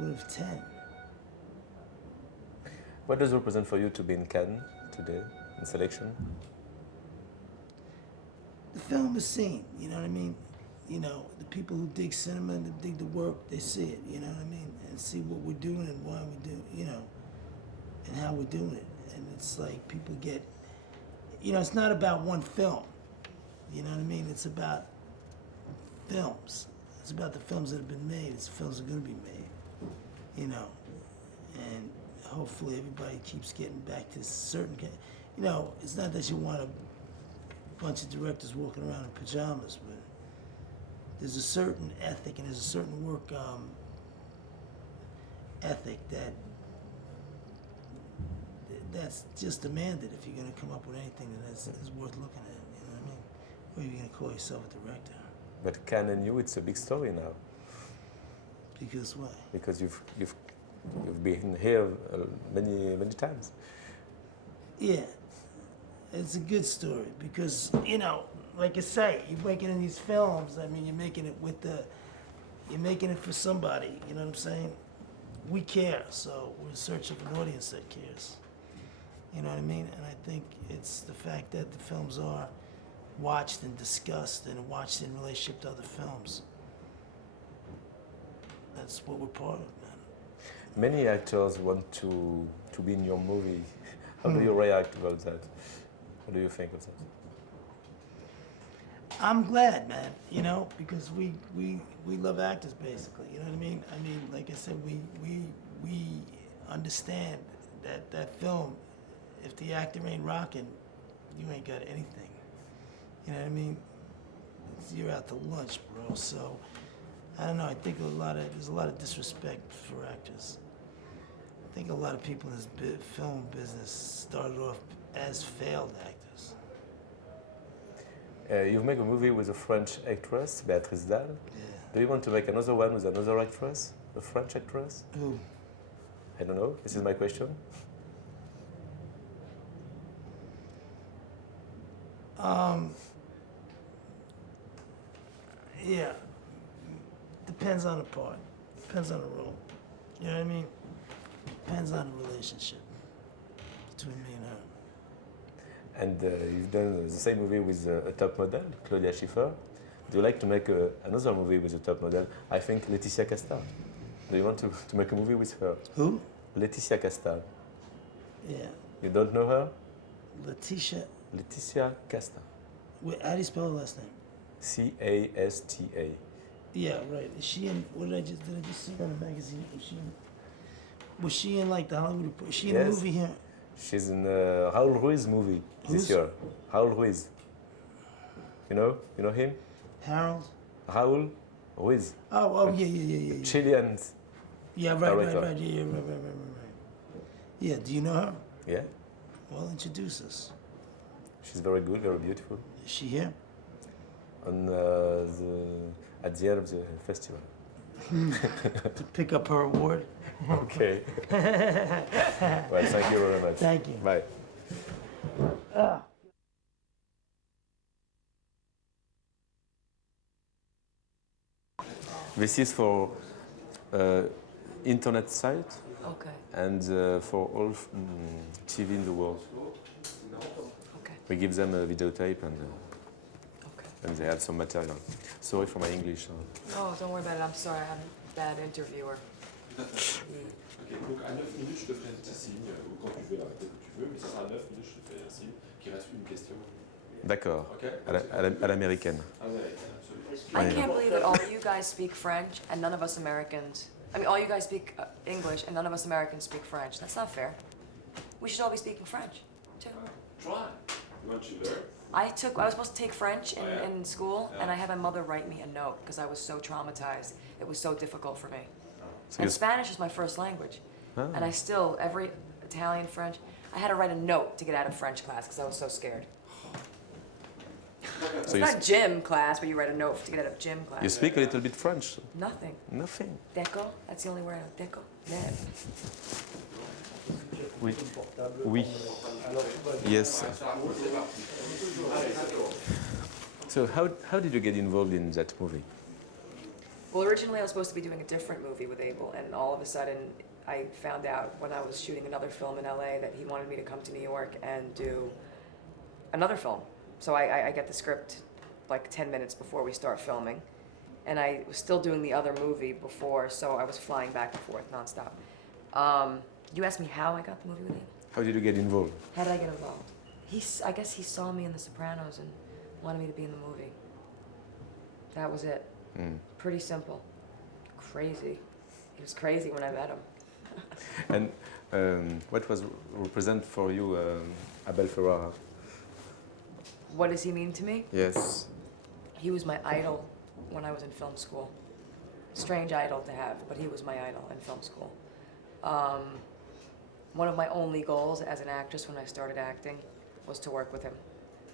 would have 10. What does it represent for you to be in Cannes today, in selection? The film is seen, you know what I mean? You know, the people who dig cinema and dig the work, they see it, you know what I mean? And see what we're doing and why we do, you know, and how we're doing it. And it's like people get, you know, it's not about one film, you know what I mean? It's about films. It's about the films that have been made. It's the films that are going to be made, you know. And hopefully everybody keeps getting back to certain, you know, it's not that you want a bunch of directors walking around in pajamas, but there's a certain ethic and there's a certain work ethic that's just demanded if you're going to come up with anything that's worth looking at, you know what I mean? Or you're going to call yourself a director. But Cannes and you, it's a big story now. Because why? Because you've been here many times. Yeah, it's a good story because, you know, like I say, you're making in these films, I mean, you're making it for somebody, you know what I'm saying? We care, so we're in search of an audience that cares. You know what I mean? And I think it's the fact that the films are watched and discussed and watched in relationship to other films. That's what we're part of, man. Many actors want to be in your movie. How do you react about that? What do you think of that? I'm glad, man, you know, because we love actors, basically, you know what I mean? I mean, like I said, we understand that film, if the actor ain't rocking, you ain't got anything. You know what I mean? You're out to lunch, bro. So, I don't know, I think there's a lot of disrespect for actors. I think a lot of people in this film business started off as failed actors. You've made a movie with a French actress, Béatrice Dalle. Yeah. Do you want to make another one with another actress, a French actress? Who? I don't know. This is my question. Yeah. Depends on the part. Depends on the role. You know what I mean? Depends on the relationship between me and her. And you've done the same movie with a top model, Claudia Schiffer. Do you like to make another movie with a top model? I think Laetitia Casta. Do you want to make a movie with her? Who? Laetitia Casta. Yeah. You don't know her? Letitia. Laetitia Casta. Wait, how do you spell her last name? C-A-S-T-A. Yeah, right. Is she in? What did I just see on the magazine? Was she in like the Hollywood Report? Is she in a movie here? She's in Raul Ruiz movie this year. Raul Ruiz. You know him? Harold? Raul Ruiz. Oh, yeah. Chilean. Yeah, right. Yeah, right. Yeah, do you know her? Yeah. Well, introduce us. She's very good, very beautiful. Is she here? At the end of the festival. To pick up her award? Okay. Well, thank you very much. Thank you. Bye. This is for internet site. Okay. And for all TV in the world. Okay. We give them a videotape and Okay. they have some material. Sorry for my English. Oh, don't worry about it. I'm sorry. I'm a bad interviewer. Ok, donc à 9 minutes, je te ferai un petit signe, ou quand tu veux, arrêter que tu veux, mais ce sera à 9 minutes, je te fais un signe, qu'il reste une question. D'accord. Ok. À l'américaine. Américaine, absolument. I can't believe that all of you guys speak French and none of us Americans. I mean, all you guys speak English and none of us Americans speak French. That's not fair. We should all be speaking French, too. Try. You want to learn? I was supposed to take French in school, and I had my mother write me a note because I was so traumatized. It was so difficult for me. So And Spanish is my first language. Ah. And I still, every Italian, French, I had to write a note to get out of French class because I was so scared. It's not gym class where you write a note to get out of gym class. You speak a little bit French? Nothing. Nothing. Deco? That's the only word I know. Deco? Yeah. Oui. Oui. Yes. So how did you get involved in that movie? Well, originally I was supposed to be doing a different movie with Abel, and all of a sudden I found out when I was shooting another film in LA that he wanted me to come to New York and do another film. So I get the script like 10 minutes before we start filming, and I was still doing the other movie before, so I was flying back and forth nonstop. You asked me how I got the movie with Abel? How did you get involved? How did I get involved? I guess he saw me in The Sopranos and wanted me to be in the movie. That was it. Pretty simple. Crazy. He was crazy when I met him. And what was represent for you Abel Ferrara? What does he mean to me? Yes. He was my idol when I was in film school. Strange idol to have, but he was my idol in film school. One of my only goals as an actress when I started acting was to work with him.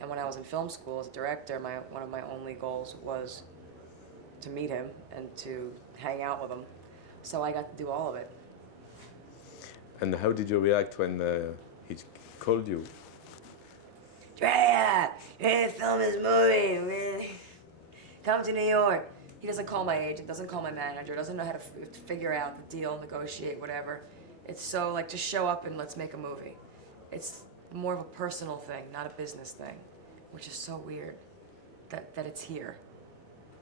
And when I was in film school as a director, one of my only goals was to meet him and to hang out with him. So I got to do all of it. And how did you react when he called you? Drea, you're gonna film this movie, really? Come to New York. He doesn't call my agent, doesn't call my manager, doesn't know how to figure out the deal, negotiate, whatever. It's so like, just show up and let's make a movie. It's more of a personal thing, not a business thing, which is so weird that it's here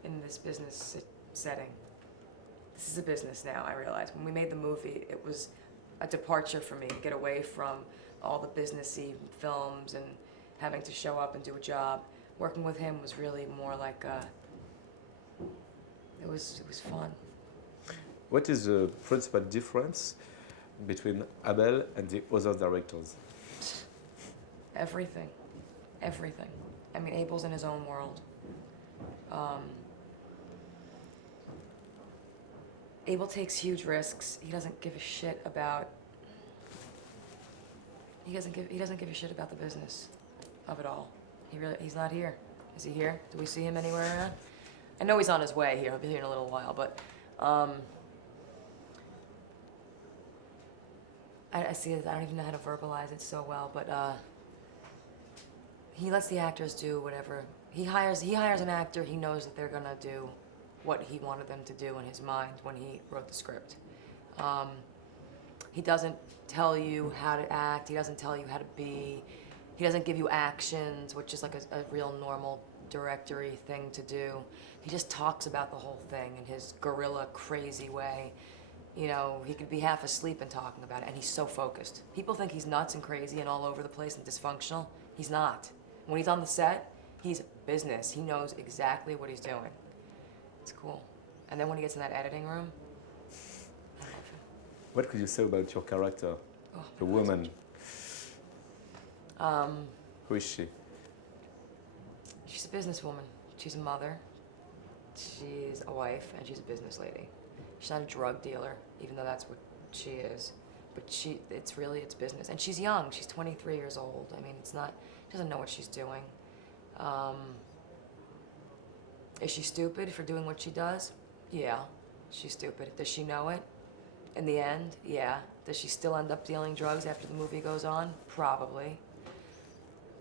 in this business setting. This is a business now, I realize. When we made the movie, it was a departure for me to get away from all the businessy films and having to show up and do a job. Working with him was really more like it was fun. What is the principal difference between Abel and the other directors? Everything. Everything. I mean, Abel's in his own world. Abel takes huge risks. He doesn't give a shit about. He doesn't give a shit about the business of it all. He's not here. Is he here? Do we see him anywhere around? I know he's on his way here. He'll be here in a little while, but I see it. I don't even know how to verbalize it so well, but he lets the actors do whatever. He hires an actor. He knows that they're gonna do what he wanted them to do in his mind when he wrote the script. He doesn't tell you how to act. He doesn't tell you how to be. He doesn't give you actions, which is like a real normal directory thing to do. He just talks about the whole thing in his guerrilla, crazy way. You know, he could be half asleep and talking about it, and he's so focused. People think he's nuts and crazy and all over the place and dysfunctional. He's not. When he's on the set, he's business. He knows exactly what he's doing. It's cool. And then when he gets in that editing room, I love him. What could you say about your character, Oh, the woman? Who is she? She's a businesswoman. She's a mother. She's a wife, and she's a business lady. She's not a drug dealer, even though that's what she is. But it's business. And she's young. She's 23 years old. I mean, she doesn't know what she's doing. Is she stupid for doing what she does? Yeah, she's stupid. Does she know it? In the end, yeah. Does she still end up dealing drugs after the movie goes on? Probably.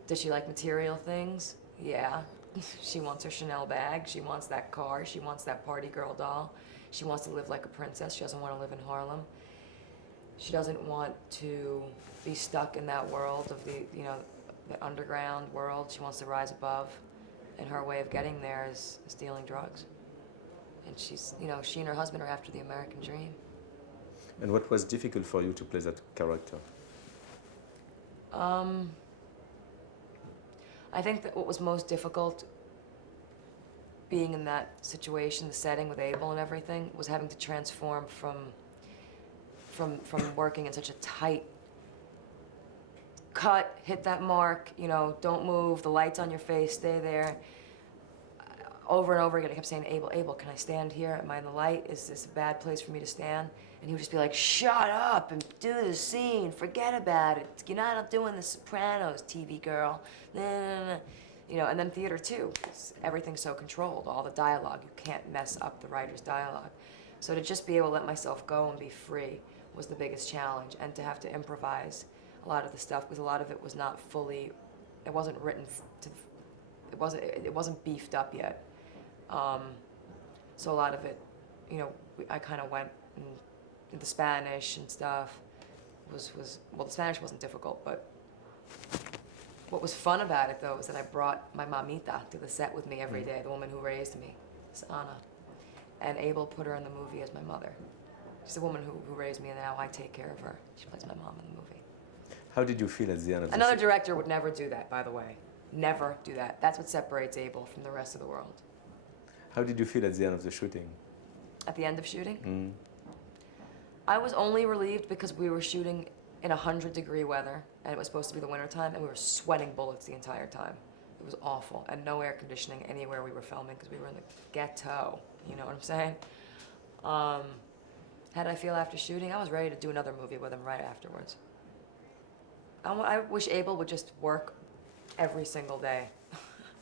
Does she like material things? Yeah. She wants her Chanel bag. She wants that car. She wants that party girl doll. She wants to live like a princess. She doesn't want to live in Harlem. She doesn't want to be stuck in that world of the underground world. She wants to rise above. And her way of getting there is dealing drugs. And she and her husband are after the American dream. And what was difficult for you to play that character? I think that what was most difficult being in that situation, the setting with Abel and everything, was having to transform from working in such a tight cut, hit that mark, don't move, the light's on your face, stay there. Over and over again, I kept saying, Abel, can I stand here? Am I in the light? Is this a bad place for me to stand? And he would just be like, shut up and do the scene, forget about it. You're not doing The Sopranos, TV girl. Nah. And then theater too, everything's so controlled, all the dialogue. You can't mess up the writer's dialogue. So to just be able to let myself go and be free was the biggest challenge, and to have to improvise a lot of the stuff, because a lot of it was not fully, it wasn't written, it wasn't beefed up yet. So a lot of it I kind of went and did the Spanish and stuff. Well, the Spanish wasn't difficult, but what was fun about it though was that I brought my mamita to the set with me every day, the woman who raised me, it's Anna. And Abel put her in the movie as my mother. She's the woman who raised me, and now I take care of her. She plays my mom in the movie. How did you feel at the end of the Another shoot? director would never do that, by the way. Never do that. That's what separates Abel from the rest of the world. How did you feel at the end of the shooting? At the end of shooting, Mm. I was only relieved because we were shooting in 100-degree weather, and it was supposed to be the wintertime, and we were sweating bullets the entire time. It was awful, and no air conditioning anywhere we were filming because we were in the ghetto, you know what I'm saying? How did I feel after shooting? I was ready to do another movie with him right afterwards. I wish Abel would just work every single day,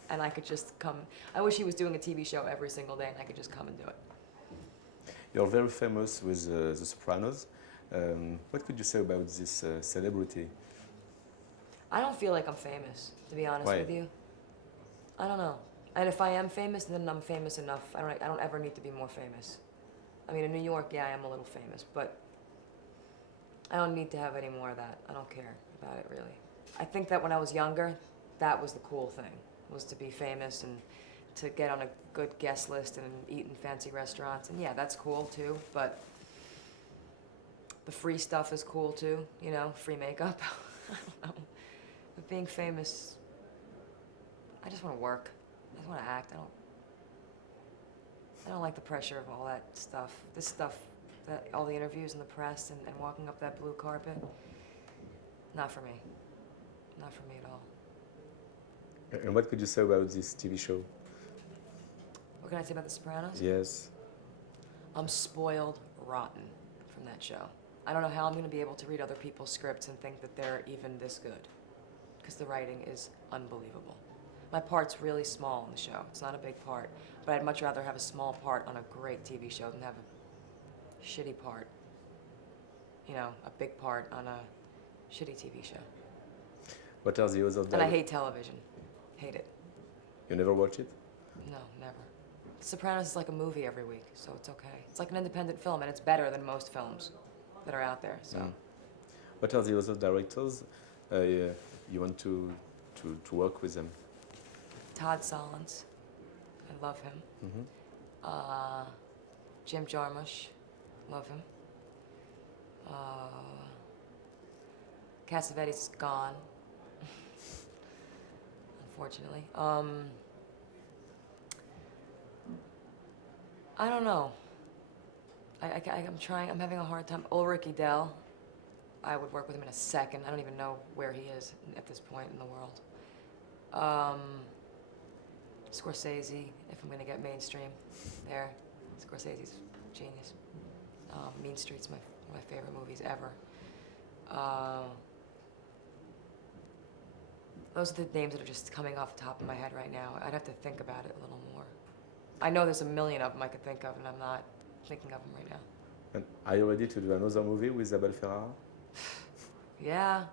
and I could just come. I wish he was doing a TV show every single day, and I could just come and do it. You're very famous with The Sopranos. What could you say about this celebrity? I don't feel like I'm famous, to be honest Why? with you. I don't know. And if I am famous, then I'm famous enough. I don't ever need to be more famous. I mean, in New York, yeah, I am a little famous, but I don't need to have any more of that. I don't care about it, really. I think that when I was younger, that was the cool thing, was to be famous and to get on a good guest list and eat in fancy restaurants. And yeah, that's cool too, but the free stuff is cool too, you know, free makeup. I don't know. But being famous, I just want to work. I just want to act. I don't like the pressure of all that stuff. This stuff, all the interviews and the press and walking up that blue carpet, not for me. Not for me at all. And what could you say about this TV show? What can I say about The Sopranos? Yes. I'm spoiled rotten from that show. I don't know how I'm going to be able to read other people's scripts and think that they're even this good, because the writing is unbelievable. My part's really small in the show. It's not a big part, but I'd much rather have a small part on a great TV show than have a shitty part, you know, a big part on a shitty TV show. What are the other And I hate television. Hate it. You never watch it? No, never. The Sopranos is like a movie every week, so it's okay. It's like an independent film, and it's better than most films that are out there, so. Mm. What are the other directors you want to work with them? Todd Solondz, I love him. Mm-hmm. Jim Jarmusch, love him. Cassavetes gone, unfortunately. I don't know. I'm having a hard time. Ulrich Edel, I would work with him in a second. I don't even know where he is at this point in the world. Scorsese, if I'm gonna get mainstream there. Scorsese's genius. Mean Street's one of my favorite movies ever. Those are the names that are just coming off the top of my head right now. I'd have to think about it a little more. I know there's a million of them I could think of, and I'm not thinking of them right now. And are you ready to do another movie with Abel Ferrara? Yeah,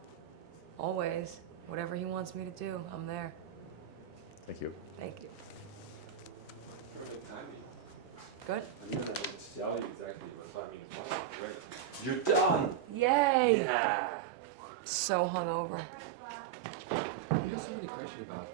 always. Whatever he wants me to do, I'm there. Thank you. Thank you. Perfect timing. Good? I'm gonna tell you exactly what timing is like. Right. You're done! Yay! Yeah! So hungover. You have so many questions about